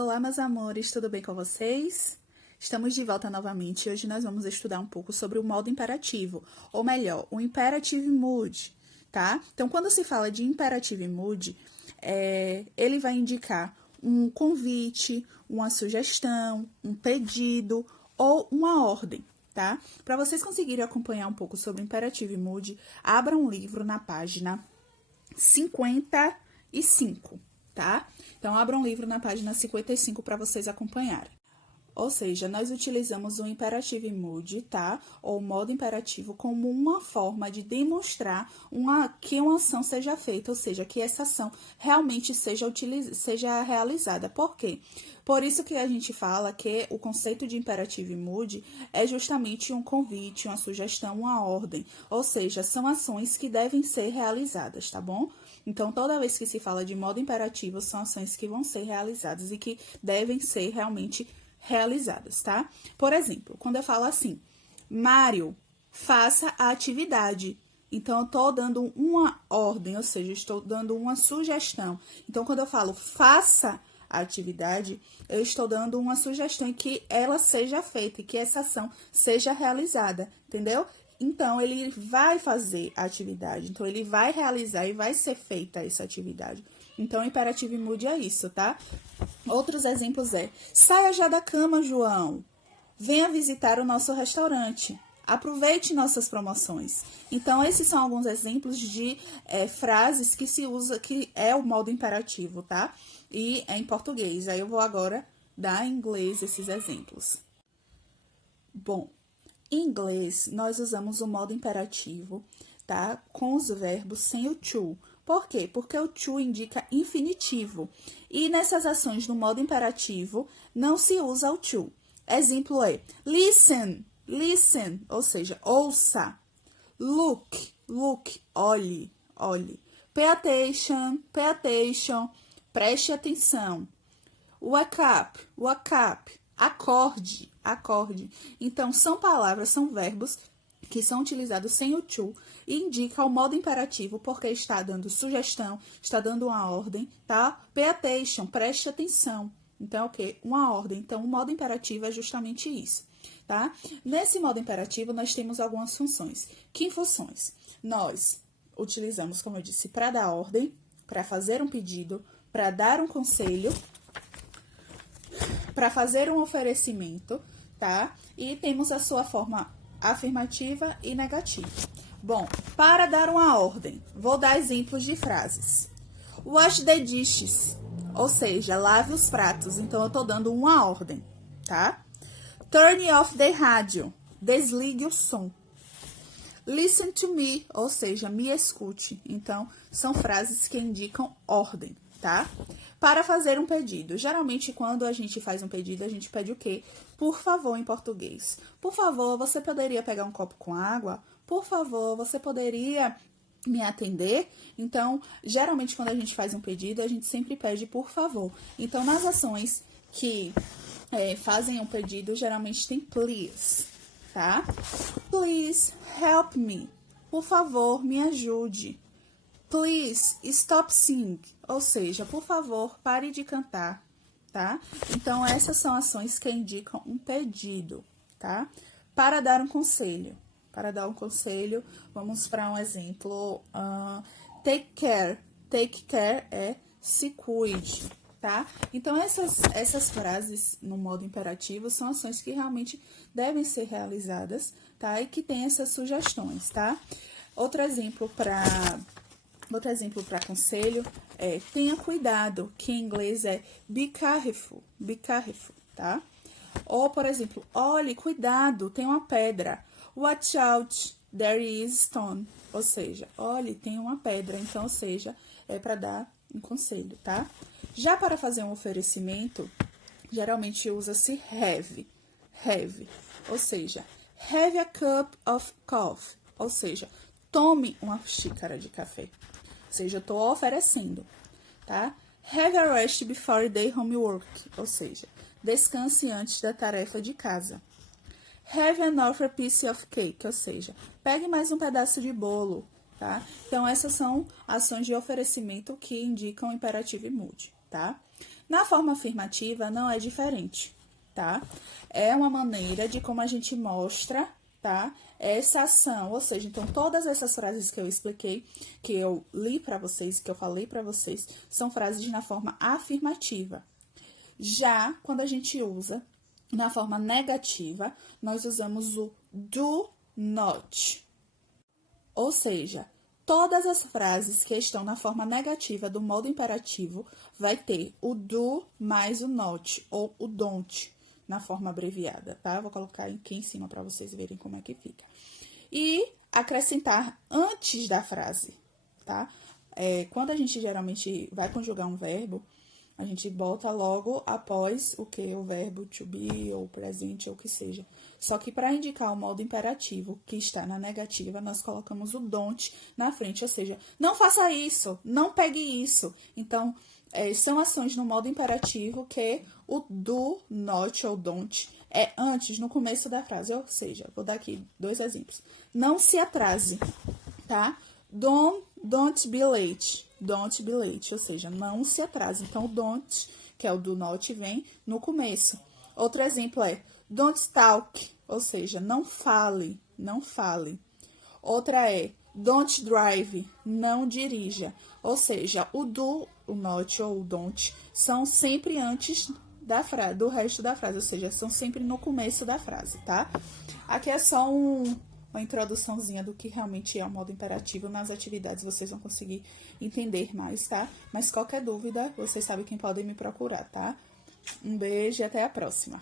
Olá, meus amores, tudo bem com vocês? Estamos de volta novamente e hoje nós vamos estudar um pouco sobre o modo imperativo, ou melhor, o imperative mood, tá? Então, quando se fala de imperative mood, ele vai indicar um convite, uma sugestão, um pedido ou uma ordem, tá? Para vocês conseguirem acompanhar um pouco sobre o imperative mood, abra um livro na página 55, tá? Então, abra um livro na página 55 para vocês acompanharem. Ou seja, nós utilizamos o imperative mood, tá? Ou modo imperativo como uma forma de demonstrar que uma ação seja feita, ou seja, que essa ação realmente seja realizada. Por quê? Por isso que a gente fala que o conceito de imperative mood é justamente um convite, uma sugestão, uma ordem. Ou seja, são ações que devem ser realizadas, tá bom? Então, toda vez que se fala de modo imperativo, são ações que vão ser realizadas e que devem ser realmente realizadas, tá? Por exemplo, quando eu falo assim, Mário, faça a atividade. Então, eu tô dando uma ordem, ou seja, estou dando uma sugestão. Então, quando eu falo faça a atividade, eu estou dando uma sugestão que ela seja feita e que essa ação seja realizada, entendeu? Então, ele vai fazer a atividade. Então, ele vai realizar e vai ser feita essa atividade. Então, o imperativo mood é isso, tá? Outros exemplos saia já da cama, João. Venha visitar o nosso restaurante. Aproveite nossas promoções. Então, esses são alguns exemplos de frases que se usa, que é o modo imperativo, tá? E é em português. Aí eu vou agora dar em inglês esses exemplos. Bom, em inglês, nós usamos o modo imperativo, tá? Com os verbos sem o to. Por quê? Porque o to indica infinitivo. E nessas ações no modo imperativo, não se usa o to. Exemplo listen, listen, ou seja, ouça. Look, look, olhe, olhe. Pay attention, pay attention, preste atenção. Wake up, acorde, acorde. Então, são palavras, são verbos que são utilizados sem o to e indica o modo imperativo porque está dando sugestão, está dando uma ordem, tá? Pay attention, preste atenção. Então, é o quê? Uma ordem. Então, o modo imperativo é justamente isso, tá? Nesse modo imperativo, nós temos algumas funções. Que funções? Nós utilizamos, como eu disse, para dar ordem, para fazer um pedido, para dar um conselho, para fazer um oferecimento, tá? E temos a sua forma afirmativa e negativa. Bom, para dar uma ordem, vou dar exemplos de frases. Wash the dishes, ou seja, lave os pratos. Então, eu tô dando uma ordem, tá? Turn off the radio, desligue o som. Listen to me, ou seja, me escute. Então, são frases que indicam ordem, tá? Para fazer um pedido. Geralmente, quando a gente faz um pedido, a gente pede o quê? Por favor, em português. Por favor, você poderia pegar um copo com água? Por favor, você poderia me atender? Então, geralmente, quando a gente faz um pedido, a gente sempre pede por favor. Então, nas ações que fazem um pedido, geralmente tem please, tá? Please help me. Por favor, me ajude. Please stop singing, ou seja, por favor, pare de cantar, tá? Então, essas são ações que indicam um pedido, tá? Para dar um conselho. Para dar um conselho, vamos para um exemplo. Take care. Take care é se cuide, tá? Então, essas frases no modo imperativo são ações que realmente devem ser realizadas, tá? E que tem essas sugestões, tá? Outro exemplo para conselho tenha cuidado, que em inglês é be careful, tá? Ou, por exemplo, olhe, cuidado, tem uma pedra. Watch out, there is stone. Ou seja, olhe, tem uma pedra. Então, ou seja, é para dar um conselho, tá? Já para fazer um oferecimento, geralmente usa-se have. Ou seja, have a cup of coffee. Ou seja, tome uma xícara de café. Ou seja, eu estou oferecendo, tá? Have a rest before the homework. Ou seja, descanse antes da tarefa de casa. Have another piece of cake. Ou seja, pegue mais um pedaço de bolo, tá? Então, essas são ações de oferecimento que indicam imperativo mood, tá? Na forma afirmativa, não é diferente, tá? É uma maneira de como a gente mostra, tá? Essa ação, ou seja, então, todas essas frases que eu expliquei, que eu li para vocês, que eu falei para vocês, são frases na forma afirmativa. Já quando a gente usa na forma negativa, nós usamos o do not. Ou seja, todas as frases que estão na forma negativa do modo imperativo vai ter o do mais o not, ou o don't, na forma abreviada, tá? Eu vou colocar aqui em cima para vocês verem como é que fica. E acrescentar antes da frase, tá? Quando a gente geralmente vai conjugar um verbo, a gente bota logo após o que? O verbo to be, ou presente, ou o que seja. Só que para indicar o modo imperativo que está na negativa, nós colocamos o don't na frente, ou seja, não faça isso, não pegue isso. Então, são ações no modo imperativo que o do, not ou don't é antes, no começo da frase. Ou seja, vou dar aqui 2 exemplos. Não se atrase, tá? Don't be late. Don't be late, ou seja, não se atrase. Então, o don't, que é o do not, vem no começo. Outro exemplo é don't talk, ou seja, não fale, não fale. Outra é don't drive, não dirija. Ou seja, o do, o not ou o don't são sempre antes do resto da frase, ou seja, são sempre no começo da frase, tá? Aqui é só uma introduçãozinha do que realmente é o modo imperativo. Nas atividades vocês vão conseguir entender mais, tá? Mas qualquer dúvida, vocês sabem quem podem me procurar, tá? Um beijo e até a próxima.